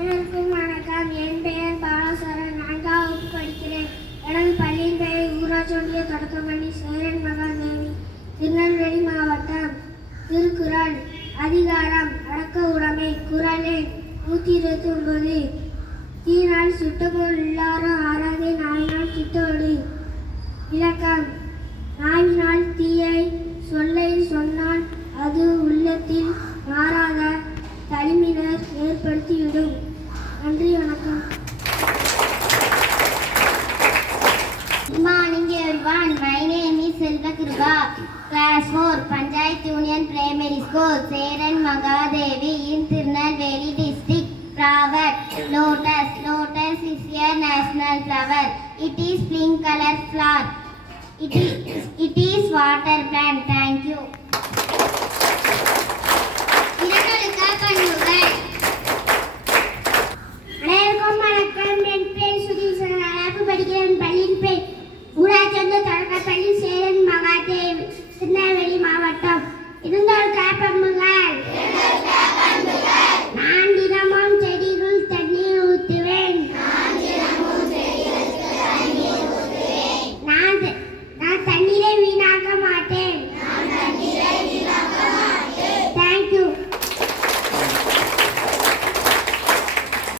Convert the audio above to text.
அனைவருக்கும் வணக்கம். என் பெயர் பாலாசரன். நான்காவது படிக்கிறேன். எனது பள்ளியின் பெயர் ஊராட்சி ஒன்றிய தொடக்கப்பள்ளி சேரன் மகாதேவி திருநெல்வேலி மாவட்டம் திருக்குறள் அதிகாரம் அடக்க உடைமை குரலே நூற்றி இருபத்தி ஒன்பது தீனால் சுட்டபோல் எல்லாரும் ஆறாதே நாயினால் சுட்டோடு இலக்கம் நாயினால் தீயை சொல்லை சொன்னால் அது உள்ளத்தில் மாறாத தனிமினர் ஏற்படுத்திவிடும். My name is Selva Kruba. Class 4, Panchayat Union Primary School, Seran Magadevi in Tirunelveli district. Flower, lotus. Lotus is a national flower. It is pink color flower. It is, it is water plant. Thank.